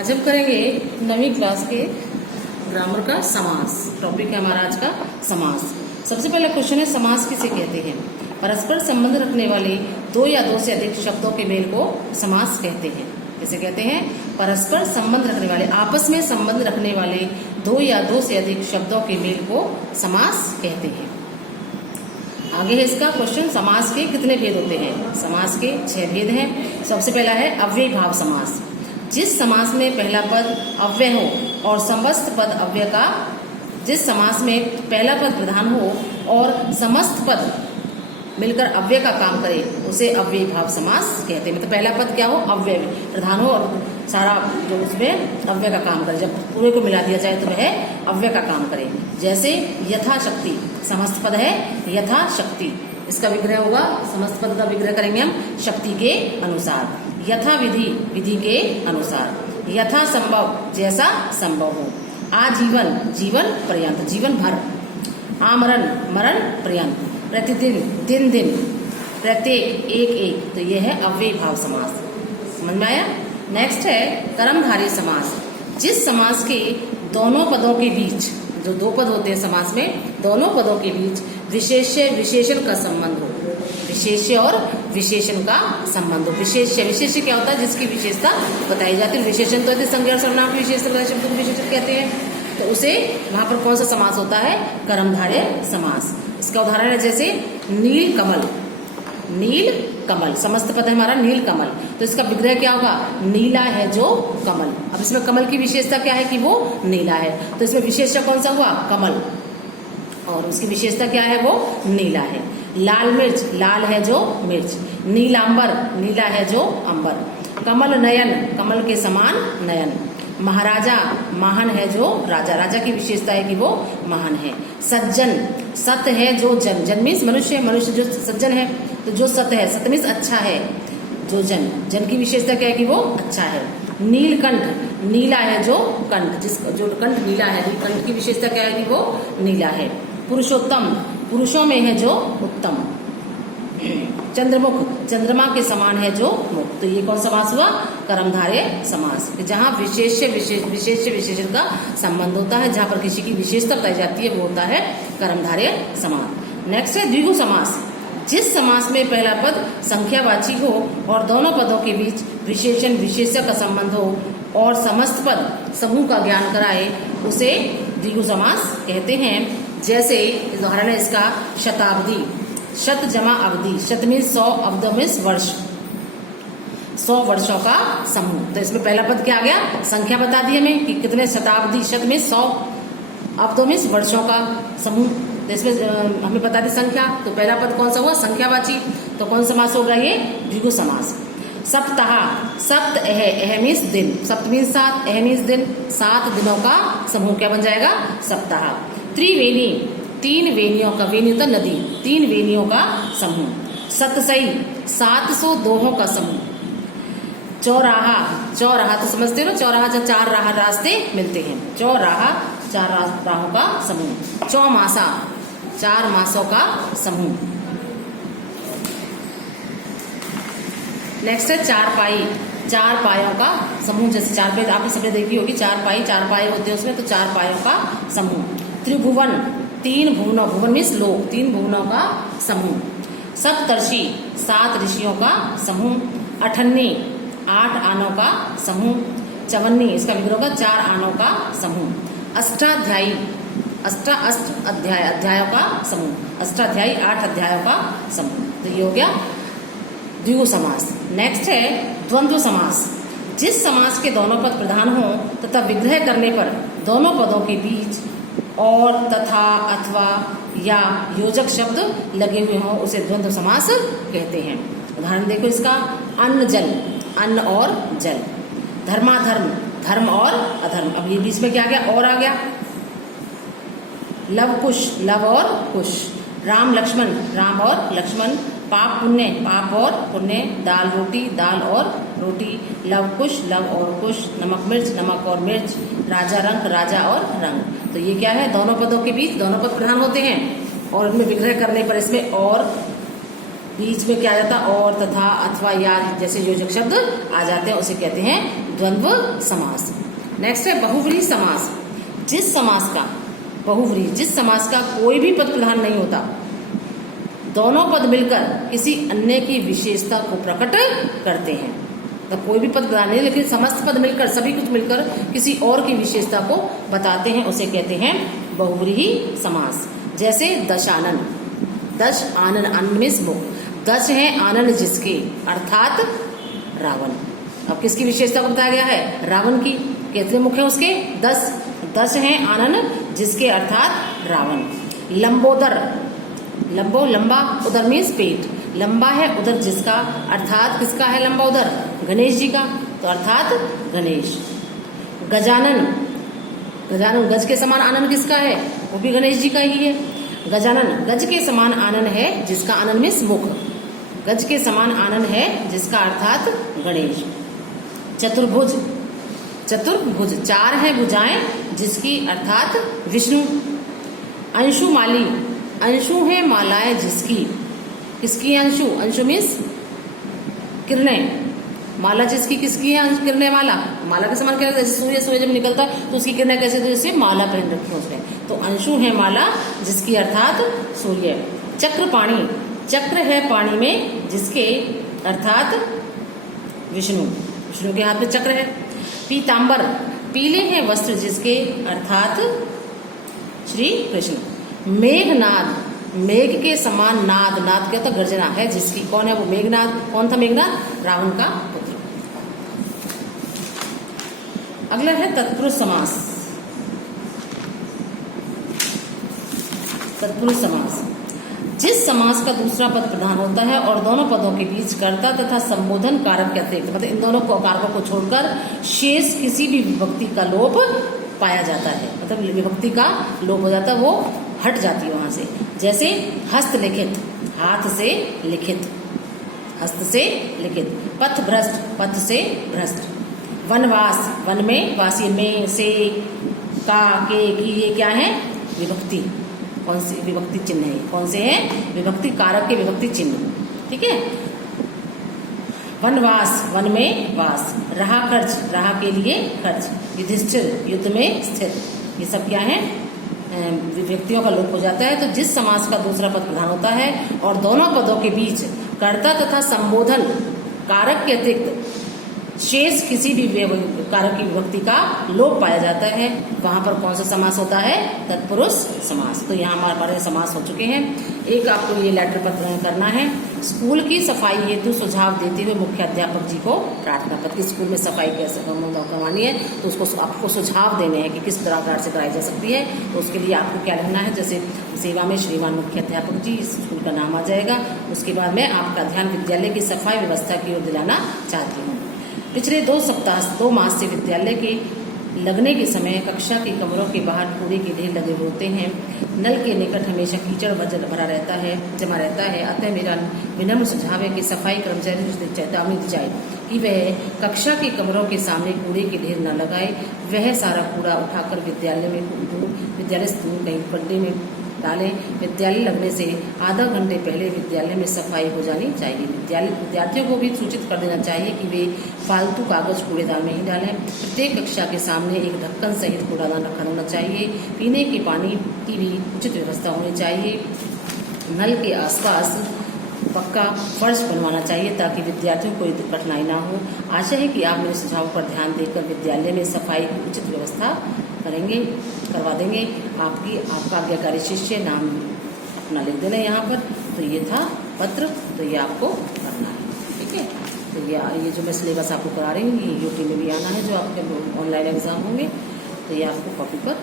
आज हम करेंगे 9वीं क्लास के ग्रामर का समास। टॉपिक है हमारा आज का समास। सबसे पहला क्वेश्चन है, समास किसे कहते हैं? परस्पर संबंध रखने वाले दो या दो से अधिक शब्दों के मेल को समास कहते हैं। किसे कहते हैं? परस्पर संबंध रखने वाले, आपस में संबंध रखने वाले दो या दो से अधिक शब्दों के मेल को समास कहते हैं। आगे है इसका क्वेश्चन, समास के कितने भेद होते हैं? समास के 6 भेद हैं। सबसे पहला है अव्ययी भाव समास। जिस समास में पहला पद अव्यय हो और समस्त पद अव्यय का, जिस समास में पहला पद प्रधान हो और समस्त पद मिलकर अव्यय का काम करे उसे अव्ययी भाव समास कहते हैं। मतलब पहला पद क्या हो? अव्यय प्रधान हो और सारा जो उसमें अव्यय का काम करे, जब पूरे को मिला दिया जाए तो वह अव्यय का काम करे। जैसे यथाशक्ति, समस्त पद है यथाशक्ति, इसका विग्रह होगा, समस्त पद का विग्रह करेंगे हम शक्ति के अनुसार। यथा विधि, विधि के अनुसार। यथा संभव, जैसा संभव हो। आजीवन, जीवन पर्यंत, जीवन भर। आमरण, मरण पर्यंत। प्रतिदिन, दिन दिन। प्रत्येक, एक एक। तो यह है अव्ययी भाव समास। समझ में आया? नेक्स्ट है कर्मधारय समास। जिस समास के दोनों पदों के बीच, जो दो पद होते हैं समास में, दोनों पदों के बीच विशेष्य विशेषण का संबंध हो। विशेष्य और विशेषण का संबंध हो। विशेष्य, विशेष्य क्या होता है? जिसकी विशेषता बताई जाती है। विशेषण तो संज्ञा और सर्वनाम की विशेषता शब्द को विशेषण कहते हैं। तो उसे वहां पर कौन सा समास होता है? कर्मधारय समास। इसका उदाहरण है जैसे नील कमल। नील कमल, समस्त पद है हमारा नील कमल, तो इसका विग्रह क्या होगा? नीला है जो कमल। अब इसमें कमल की विशेषता क्या है कि वो नीला है, तो इसमें विशेषता कौन सा हुआ? कमल, और उसकी विशेषता क्या है? वो नीला है। लाल मिर्च, लाल है जो मिर्च। नीलांबर, नीला है जो अंबर। कमल नयन, कमल के समान नयन। महाराजा, महान है जो राजा, राजा की विशेषता है कि वो महान है। सज्जन, सत है जो जन, जन मीन्स मनुष्य, मनुष्य जो सज्जन है, तो जो सत है, सत मीन्स अच्छा है, जो जन, जन की विशेषता क्या है कि वो अच्छा है। नीलकंठ, नीला है जो कंठ, जिसका जो कंठ नीला है, कंठ की विशेषता क्या है कि वो नीला है। पुरुषोत्तम, पुरुषों में है जो उत्तम। चंद्रमुख, चंद्रमा के समान है जो मुख। तो ये कौन समास हुआ? कर्मधारय समास। जहाँ विशेष्य विशेषण का संबंध होता है, जहाँ पर किसी की विशेषता बताई जाती है, वो होता है कर्मधारय समास। नेक्स्ट है द्विगु समास। जिस समास में पहला पद संख्यावाची हो और दोनों पदों के बीच विशेषण विशेष्य का संबंध हो और समस्त पद समूह का ज्ञान कराए उसे द्विगु समास कहते हैं। जैसे उदाहरण है इसका शताब्दी। शत जमा अवधि, शत मीन्स 100, अवध मीन्स वर्ष, 100 वर्षों का समूह। तो इसमें पहला पद क्या आ गया? संख्या बता दी हमें कि कितने शताब्दी, शत मीन्स 100, अवध मीन्स वर्षों का समूह। तो इसमें हमें बता दी संख्या, तो पहला पद कौन सा हुआ? संख्यावाची। तो कौन समास होगा? ये द्विगु समास। सप्ताह, सप्त एह मीन्स दिन, सप्त मीन्स 7, एह मीन्स दिन, 7 दिनों का समूह क्या बन जाएगा? सप्ताह। त्रिवेणी, 3 वेनियों का, वेनी होता नदी, 3 वेनियों का समूह। सतसई, 700 दोहों का समूह। चौराहा, चौराहा तो समझते हो, चौराहा जब 4 रास्ते मिलते हैं, चौराहा 4 राहों का समूह। चौमासा, 4 मासों का समूह। नेक्स्ट है चारपाई, 4 पायों का समूह। जैसे 4 पाई आपने सबने देखी होगी, 4 पाई, 4 पाए होते हैं उसमें, तो 4 पायों का समूह। त्रिभुवन, 3 भुवनों, भुवन मीन्स लोग, 3 भुवनों का समूह। सप्तर्षि, 7 ऋषियों का समूह। अठन्नी, 8 आनों का समूह। चवन्नी, इसका विग्रह होगा 4 आनों का समूह। अष्टाध्यायी, अष्ट अध्याय, अध्यायों का समूह। अष्टाध्यायी, 8 अध्यायों का समूह। तो ये हो गया द्विगु समास। नेक्स्ट है द्वंद्व समास। जिस समास के दोनों पद प्रधान हो तथा विग्रह करने पर दोनों पदों के बीच और, तथा, अथवा या योजक शब्द लगे हुए हों उसे द्वंद्व समास कहते हैं। उदाहरण देखो इसका, अन्न जल, अन्न और जल। धर्माधर्म, धर्म और अधर्म। अब ये बीच में क्या आ गया? और आ गया। लव कुश, लव और कुश। राम लक्ष्मण, राम और लक्ष्मण। पाप पुण्य, पाप और पुण्य। दाल रोटी, दाल और रोटी। लव कुश, लव और कुश। नमक मिर्च, नमक और मिर्च। राजा रंग, राजा और रंग। तो ये क्या है? दोनों पदों के बीच दोनों पद प्रधान होते हैं और इनमें विग्रह करने पर इसमें और बीच में क्या आ जाता? और, तथा, अथवा, या जैसे योजक शब्द आ जाते हैं, उसे कहते हैं द्वंद्व समास। नेक्स्ट है बहुव्रीहि समास। जिस समास का बहुव्रीहि, जिस समास का कोई भी पद प्रधान नहीं होता, दोनों पद मिलकर किसी अन्य की विशेषता को प्रकट करते हैं। तो कोई भी पद प्रधान नहीं, लेकिन समस्त पद मिलकर, सभी कुछ मिलकर किसी और की विशेषता को बताते हैं, उसे कहते हैं बहुव्रीहि समास। जैसे दशानन, दश आनन, आनन मीन्स मुख, दश है आनन जिसके, अर्थात रावण। अब किसकी विशेषता को बताया गया है? रावण की। कितने मुख है उसके? 10। 10 है आनन जिसके, अर्थात रावण। लंबोदर, लंबो लंबा, उदर मीन्स पेट, लंबा है उदर जिसका, अर्थात किसका है लंबा उदर? गणेश जी का, तो अर्थात गणेश। गजानन, गजानन गज के समान आनन किसका है? वो भी गणेश जी का ही है। गजानन, गज के समान आनन है जिसका, आनन मीन्स मुख, गज के समान आनन है जिसका, अर्थात गणेश। चतुर्भुज, चतुर्भुज, 4 है भुजाएं जिसकी, अर्थात विष्णु। अंशुमाली, अंशु है मालाएं जिसकी, किसकी अंशु? अंशु मीन्स किरणें, माला जिसकी, किसकी है किरणें? माला, माला के समान क्या, जैसे सूर्य, सूर्य जब निकलता है तो उसकी किरणें कैसे, तो जैसे माला पहन रखी है उसने, तो अंशु है माला जिसकी, अर्थात सूर्य। चक्रपाणी, चक्र है पानी में जिसके, अर्थात विष्णु, विष्णु के हाथ में चक्र है। पीतांबर, पीले हैं वस्त्र जिसके, अर्थात श्री कृष्ण। मेघनाद, मेघ के समान नाद, नाद क्या, तो गर्जना है जिसकी, कौन है वो? मेघनाद। कौन था मेघनाद? रावण का पुत्र। अगला है तत्पुरुष समास। तत्पुरुष समास, जिस समास का दूसरा पद प्रधान होता है और दोनों पदों के बीच कर्ता तथा संबोधन कारक के अतिरिक्त, मतलब इन दोनों कारकों को छोड़कर शेष किसी भी विभक्ति का लोप पाया जाता है, मतलब विभक्ति का लोप हो जाता है, वो हट जाती है वहां से। जैसे हस्तलिखित, हाथ से लिखित, हस्त से लिखित। पथ भ्रष्ट, पथ से भ्रष्ट। वनवास, वन में, वासी में, से, का, के, की, ये क्या है? विभक्ति। कौन सी विभक्ति चिन्ह है? कौन से हैं? विभक्ति कारक के विभक्ति चिन्ह, ठीक है। वनवास, वन में वास। रहा खर्च, रहा के लिए खर्च। युधिष्ठिर, युद्ध में स्थिर, ये सब क्या है? विभक्तियों का लोप हो जाता है। तो जिस समास का दूसरा पद प्रधान होता है और दोनों पदों के बीच कर्ता तथा संबोधन कारक के अतिरिक्त शेष किसी भी कारक की विभक्ति का लोप पाया जाता है, वहां पर कौन सा समास होता है? तत्पुरुष समास। तो यहाँ हमारे समास हो चुके हैं। एक आपको ये लेटर पत्र करना है। स्कूल की सफाई हेतु सुझाव देते हुए मुख्य अध्यापक जी को प्रार्थना पत्र, स्कूल में सफाई कैसे करवानी है तो उसको आपको सुझाव देने हैं कि किस प्रकार से कराई जा सकती है। तो उसके लिए आपको क्या लिखना है? जैसे सेवा में श्रीमान मुख्य अध्यापक जी, स्कूल का नाम आ जाएगा। उसके बाद में आपका ध्यान विद्यालय की सफाई व्यवस्था की ओर दिलाना चाहती हूँ। पिछले 2 मास से विद्यालय के लगने के समय कक्षा के कमरों के बाहर कूड़े के ढेर लगे होते हैं। नल के निकट हमेशा कीचड़ भरा रहता है, जमा रहता है। अतः मेरा विनम्र सुझाव है कि सफाई कर्मचारी को चेतावनी दी जाए कि वह कक्षा के कमरों के सामने कूड़े के ढेर न लगाए। वह सारा कूड़ा उठाकर विद्यालय से दूर कहीं गड्ढे में डालें। विद्यालय लगने से आधा घंटे पहले विद्यालय में सफाई हो जानी चाहिए। विद्यार्थियों को भी सूचित कर देना चाहिए कि वे फालतू कागज कूड़ेदान में ही डालें। प्रत्येक कक्षा के सामने एक ढक्कन सहित कूड़ादान रखा होना चाहिए। पीने के पानी की भी उचित व्यवस्था होनी चाहिए। नल के आसपास पक्का फर्श बनवाना चाहिए ताकि विद्यार्थियों को कोई कठिनाई ना हो। आशा है कि आप मेरे सुझावों पर ध्यान देकर विद्यालय में सफाई की उचित व्यवस्था करवा देंगे। आपका आज्ञाकारी शिष्य, नाम अपना लिख देना यहाँ पर। तो ये था पत्र, तो ये आपको करना है, ठीक है। तो ये जो मैं सिलेबस आपको करा रही हूँ, ये यूटी में भी आना है, जो आपके ऑनलाइन एग्जाम होंगे, तो ये आपको कॉपी पर